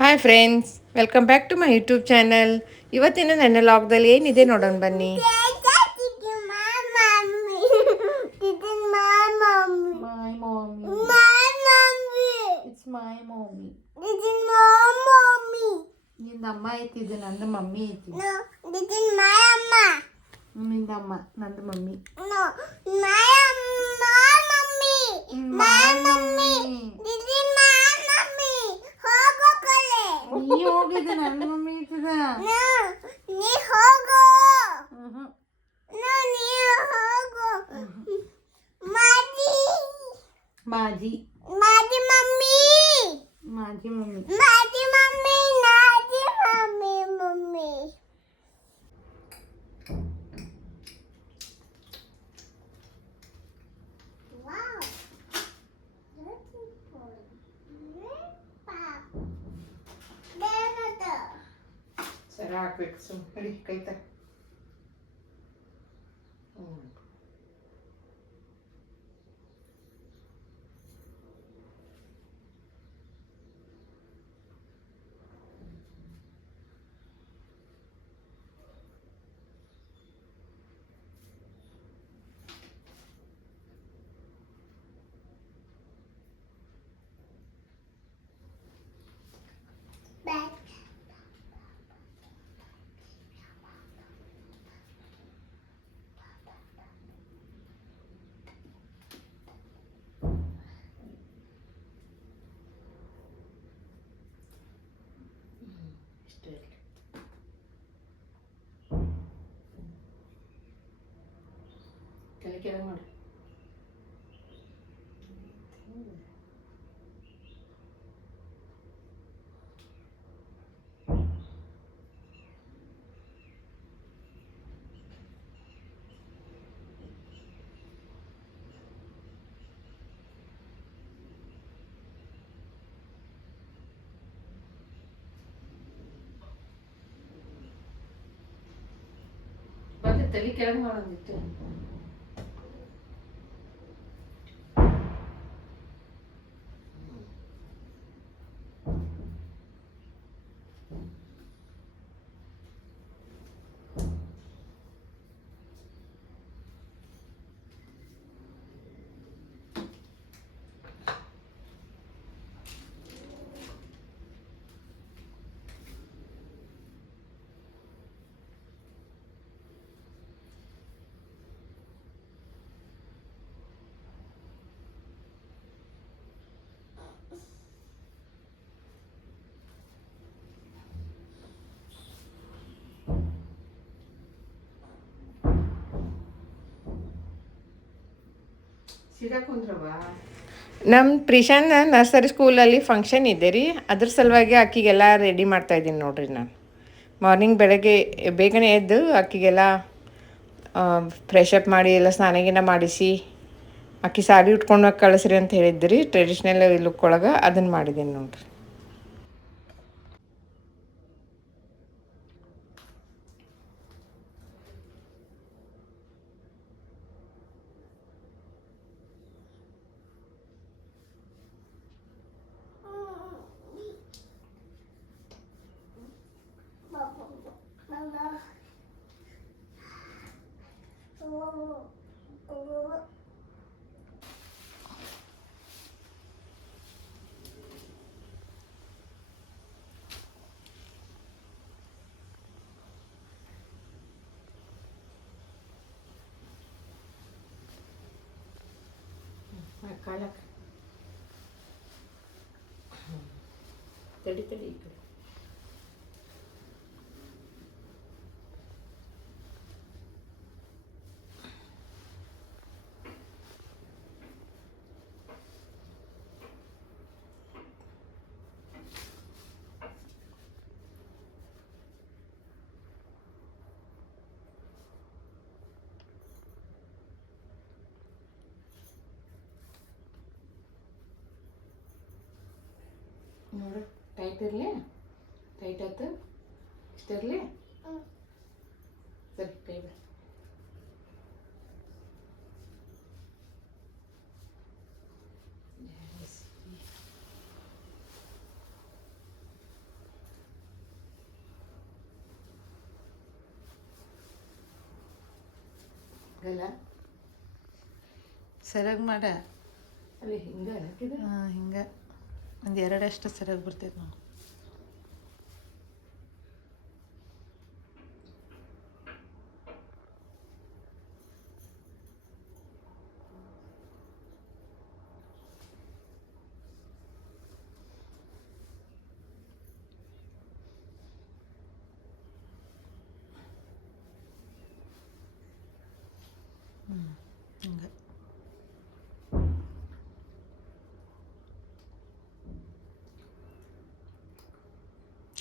Hi friends, welcome back to my YouTube channel. ಇವತ್ತಿನ ನನ್ನ ಲಾಗ್ದಲ್ಲಿ ಏನಿದೆ ನೋಡೋಣ ಬನ್ನಿ. My mommy. It's my mommy. ನಿಂದ ಅಮ್ಮ ಐತಿದ್ದು, ನಂದು ಮಮ್ಮಿ ಐತಿ. ನಿಂದ ಅಮ್ಮ, ನಂದು ಮಮ್ಮಿ. ನೀ ಹೋಗಿದ್ದೆ, ನನ್ನ ಮಮ್ಮಿ ಐತದ. ಮಾಜಿ ಮಮ್ಮಿ. ಸರ ಹಾಕ್ಬೇಕು, ಸುಮ್ಮನೆ ಕೈ ತರ. ಕೆಳಗೆ ಮಾಡಿ. ಮತ್ತೆ ತಲೆ ಕೆಳಗೆ ಮಾಡೋದಿತ್ತು. ನಮ್ಮ ಪ್ರಿಶಾನ್ ನರ್ಸರಿ ಸ್ಕೂಲಲ್ಲಿ ಫಂಕ್ಷನ್ ಇದೆ ರೀ. ಅದ್ರ ಸಲುವಾಗಿ ಆಕಿಗೆಲ್ಲ ರೆಡಿ ಮಾಡ್ತಾಯಿದ್ದೀನಿ ನೋಡ್ರಿ. ನಾನು ಮಾರ್ನಿಂಗ್ ಬೆಳಗ್ಗೆ ಬೇಗನೆ ಎದ್ದು ಆಕಿಗೆಲ್ಲ ಫ್ರೆಶ್ ಅಪ್ ಮಾಡಿ ಎಲ್ಲ ಸ್ನಾನಗಿನ ಮಾಡಿಸಿ ಆಕಿ ಸಾರಿ ಉಟ್ಕೊಂಡು ಕಳಿಸ್ರಿ ಅಂತ ಹೇಳಿದ್ರಿ. ಟ್ರೆಡಿಷ್ನಲ್ ಲುಕ್ ಒಳಗೆ ಅದನ್ನು ಮಾಡಿದ್ದೀನಿ ನೋಡ್ರಿ. ಕಾಲಕ್ಕೆ ತಡಿ ತಡಿ. ನೋಡು, ಟೈಟ್ ಇರಲಿ. ಟೈಟ್ ಆಯ್ತು, ಇಷ್ಟಿರಲಿ. ಸರಿ, ಕೈ ಬರ. ಮಾಡಿಲ್ಲ ಸರಿಯಾಗಿ ಮಾಡ ಅಲ್ಲಿ ಹಿಂಗೆ ಹಾಂ ಹಿಂಗೆ ಒಂದು ಎರಡಷ್ಟು ಸರಿಯಾಗಿ ಬರ್ತೈತೆ ನಾವು ಹಿಂಗೆ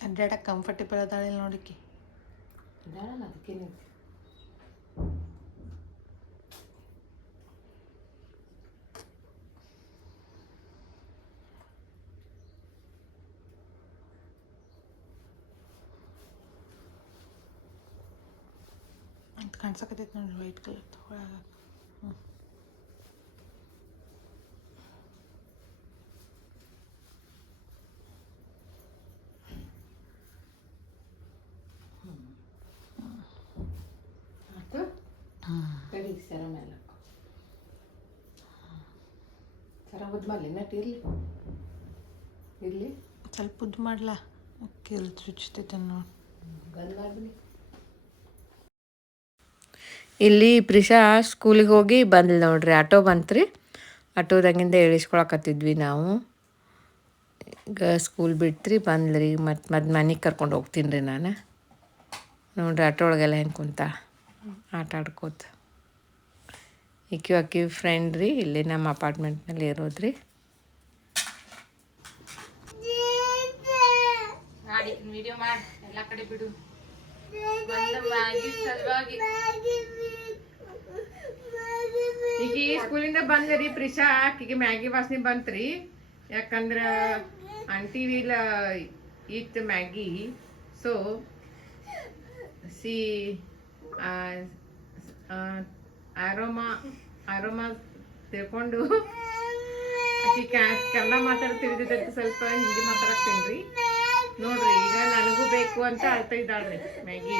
ಅಡ್ಡಾಡಕ್ಕೆ ಕಂಫರ್ಟೇಬಲ್ ಅದಾಳಿಲ್ಲ ನೋಡಿಕೆ ಇದಾಳಲ್ಲ ಅದಕ್ಕೇನು ಅಂತ ಕಾಣ್ಸಕತ್ತೈತೆ ನೋಡಿ ವೈಟ್ ಕಲರ್ ಒಳಗೆ ಆಯ್ತು ಕಡಿ ಸರ ಮೇಲೆ ಸರ ಉದ್ಮಲ್ಲಿ ನೆಟ್ ಇರಲಿ ಸ್ವಲ್ಪ ಉದ್ದು ಮಾಡ್ಲಾ ಕೆಲ್ ಚುಚ್ತೈತೆ ನೋಡಿ ಗಂದು ಮಾಡ್ಬಿಡಿ ಇಲ್ಲಿ ಪ್ರಿಷಾ ಸ್ಕೂಲಿಗೆ ಹೋಗಿ ಬಂದ್ಲು ನೋಡ್ರಿ ಆಟೋ ಬಂತ್ರಿ ಆಟೋದಾಗಿಂದ ಇಳಿಸ್ಕೊಳಕತ್ತಿದ್ವಿ ನಾವು ಈಗ ಸ್ಕೂಲ್ ಬಿಡ್ತ್ರಿ ಬಂದ್ರಿ ಮತ್ತು ಮನೆಗೆ ಕರ್ಕೊಂಡು ಹೋಗ್ತೀನಿ ರೀ ನಾನು ನೋಡ್ರಿ ಆಟೋ ಒಳಗೆಲ್ಲ ಹೆಂಗೆ ಕುಂತ ಆಟ ಆಡ್ಕೋತ ಅಕ್ಕಿ ಫ್ರೆಂಡ್ ರೀ ಇಲ್ಲಿ ನಮ್ಮ ಅಪಾರ್ಟ್ಮೆಂಟ್ನಲ್ಲಿ ಇರೋದ್ರಿ ವಿಡಿಯೋ ಮಾಡಿ ಎಲ್ಲ ಕಡೆ ಬಿಡು ಮ್ಯಾಗಿ ಸಲುವಾಗಿ ಈಗ ಸ್ಕೂಲಿಂದ ಬಂದ್ರಿ ಪ್ರಿಷಾ ಆಕಿಗೆ ಮ್ಯಾಗಿ ವಾಸನೆ ಬಂತ್ರಿ ಯಾಕಂದ್ರೆ aunty will eat Maggi so see aroma ತಿಳ್ಕೊಂಡು ಆಕಿ ಕನ್ನಡ ಮಾತಾಡ್ತಿದ್ದಂತ ಸ್ವಲ್ಪ ಹಿಂದಿ ಮಾತಾಡ್ತೇನ್ರಿ ನೋಡ್ರಿ ಈಗ ನನಗೂ ಬೇಕು ಅಂತ ಅಳ್ತಾ ಇದ್ದಾಳ್ರಿ ಮ್ಯಾಗಿ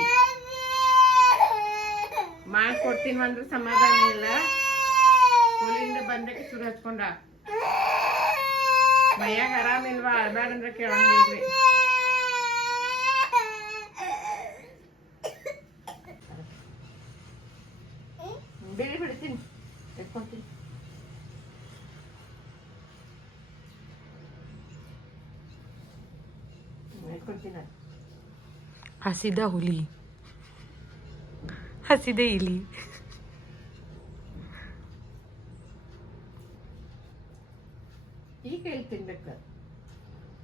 ಮಾಡ್ಕೊಡ್ತೀನಿ ಅಂದ್ರೆ ಸಮಾಧಾನ ಇಲ್ಲ ಸ್ಕೂಲಿಂದ ಬಂದಕ್ಕೆ ಸುರು ಹಚ್ಕೊಂಡ ಮೈಯಾಗ ಆರಾಮಿಲ್ವಾ ಅಳ್ಬೇಡ ಅಂದ್ರೆ ಕೇಳಂಗಿಲ್ರಿ ಬಿಡ್ತೀನಿ ಎತ್ಕೊಂತೀನಿ ಎತ್ಕೊಂತೀನಿ ಹಸಿದ ಹುಲಿ ಹಸಿದೆ ಇಲಿ ಈ ಕೈಲಿ ತಿನ್ಬೇಕು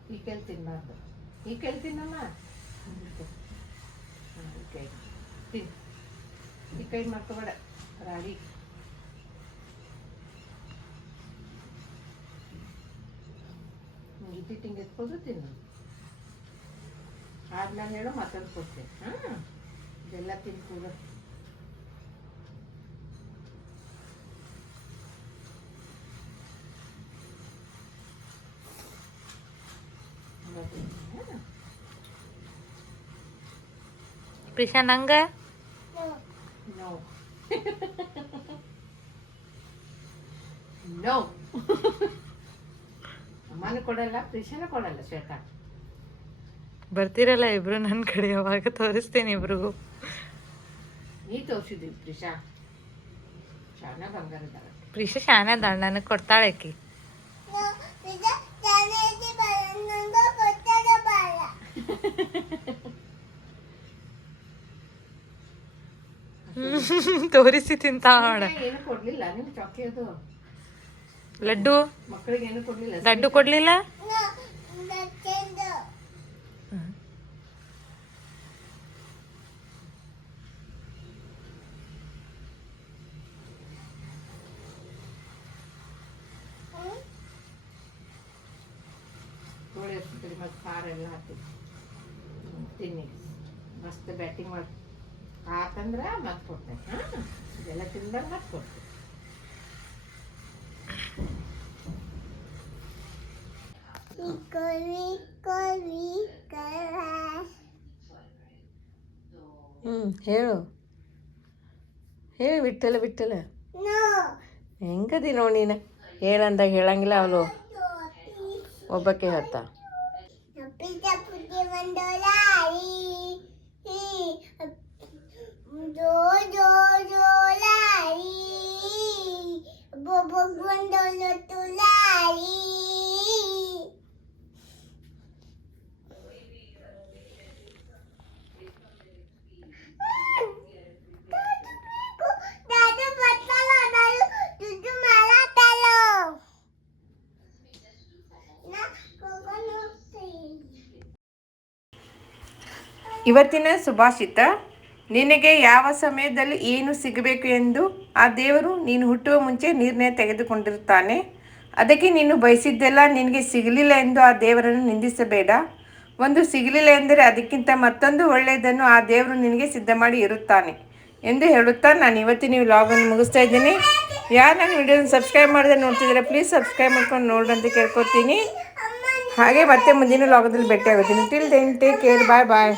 ಈ ಕೈಲಿ ತಿನ್ಬಾರ್ದು ಈ ಕೈಲಿ ತಿನ್ನಲ್ಲ ಈ ಕೈ ತಿನ್ ಈ ಕೈ ಮಾಡ್ಕೋಬೇಡ ರಾಡಿ ಇಟ್ಟಿಂಗ್ ಎತ್ಕೊಂಡು ತಿನ್ನು ಆದ್ಮೇಲೆ ಹೇಳೋ ಮಾತಾಡ್ಕೊಡ್ತೀನಿ ಹಾಂ ಇದೆಲ್ಲ ತಿನ್ಕೂಡ ಪ್ರಿಷಾ ನಂಗೆ No. No. ಅಮ್ಮನೂ ಕೊಡಲ್ಲ ಪ್ರಿಷಾನೂ ಕೊಡಲ್ಲ ಶ್ವೇತಾ ಬರ್ತೀರಲ್ಲ ಇಬ್ರು ನನ್ನ ಕಡೆ ಯಾವಾಗ ತೋರಿಸ್ತೇನೆ ಇಬ್ರಿಗೂ ನೀ ತೋರಿಸಿದ್ದೀವಿ ಪ್ರಿಷಾ ಶಾನ ಬಂಗಾರದಾರ ಪ್ರಿಷಾ ಶಾನೆ ಅದಾಳ ನನಗೆ ಕೊಡ್ತಾಳೆ ಆಕಿ ತೋರಿಸಿ ತಿಂತಾಳ ಏನು ಕೊಡ್ಲಿಲ್ಲ ನಿಮ್ ಚಾಕಿ ಅದು ಲಡ್ಡು ಮಕ್ಕಳಿಗೆ ಏನು ಕೊಡ್ಲಿಲ್ಲ ಲಡ್ಡು ಕೊಡ್ಲಿಲ್ಲ ಗೋಳಿ ಹಚ್ಚಿದ್ರಿ ಮತ್ತು ಖಾರ ಎಲ್ಲ ಹಾಕಿ ತಿನ್ನಿ ಮಸ್ತ್ ಬ್ಯಾಟಿಂಗ್ ಮಾಡಿ ಆತಂದ್ರೆ ಮತ್ತೆ ಕೊಡ್ತೇನೆ ಹಾಂ ಇದೆಲ್ಲ ತಿಂದಾಗ ಮತ್ತೆ ಕೊಡ್ತೇನೆ ಹೇಳು ಹೇಳಿ ಬಿಟ್ಟಲ್ಲ ಹೆಂಗದಿ ನೋಡಿ ನೀನು ಹೇಳಂದಾಗ ಹೇಳಂಗಿಲ್ಲ ಅವಳು ಒಬ್ಬಕ್ಕೆ ಹೇಳ್ತಾ ಇವತ್ತಿನ ಸುಭಾಷಿತ: ನಿನಗೆ ಯಾವ ಸಮಯದಲ್ಲಿ ಏನು ಸಿಗಬೇಕು ಎಂದು ಆ ದೇವರು ನೀನು ಹುಟ್ಟುವ ಮುಂಚೆ ನಿರ್ಣಯ ತೆಗೆದುಕೊಂಡಿರುತ್ತಾನೆ. ಅದಕ್ಕೆ ನೀನು ಬಯಸಿದ್ದೆಲ್ಲ ನಿನಗೆ ಸಿಗಲಿಲ್ಲ ಎಂದು ಆ ದೇವರನ್ನು ನಿಂದಿಸಬೇಡ. ಒಂದು ಸಿಗಲಿಲ್ಲ ಎಂದರೆ ಅದಕ್ಕಿಂತ ಮತ್ತೊಂದು ಒಳ್ಳೆಯದನ್ನು ಆ ದೇವರು ನಿನಗೆ ಸಿದ್ಧ ಮಾಡಿ ಇರುತ್ತಾನೆ ಎಂದು ಹೇಳುತ್ತಾ ನಾನು ಇವತ್ತಿನ ವ್ಲಾಗನ್ನು ಮುಗಿಸ್ತಾ ಇದ್ದೀನಿ. ಯಾರು ನನ್ನ ವಿಡಿಯೋನ ಸಬ್ಸ್ಕ್ರೈಬ್ ಮಾಡದೆ ನೋಡ್ತಿದ್ದೀರಾ ಪ್ಲೀಸ್ ಸಬ್ಸ್ಕ್ರೈಬ್ ಮಾಡ್ಕೊಂಡು ನೋಡ್ರಂತ ಕೇಳ್ಕೊತೀನಿ. ಹಾಗೆ ಮತ್ತೆ ಮುಂದಿನ ವ್ಲಾಗದಲ್ಲಿ ಭೇಟಿ ಆಗೋತೀನಿ. ಟಿಲ್ ದೆನ್ ಟೇಕ್ ಕೇರ್, ಬಾಯ್ ಬಾಯ್.